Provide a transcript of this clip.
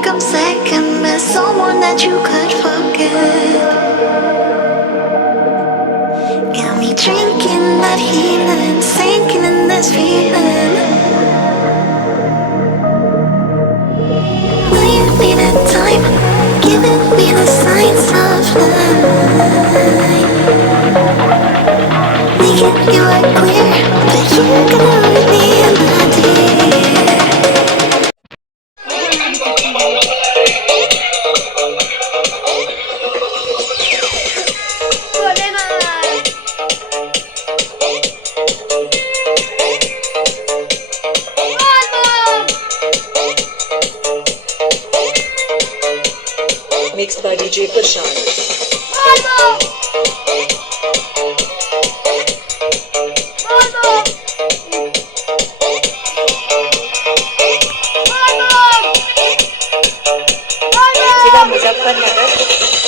think I'm second best, someone that you could forget. Got me drinking that healing, sinking in this feeling. Will you be the time, giving me the signs of life? Making you are clear, but you're gonna leave me in the deep. Mixed by DJ Prashant. जिला मुजफ्फरनगर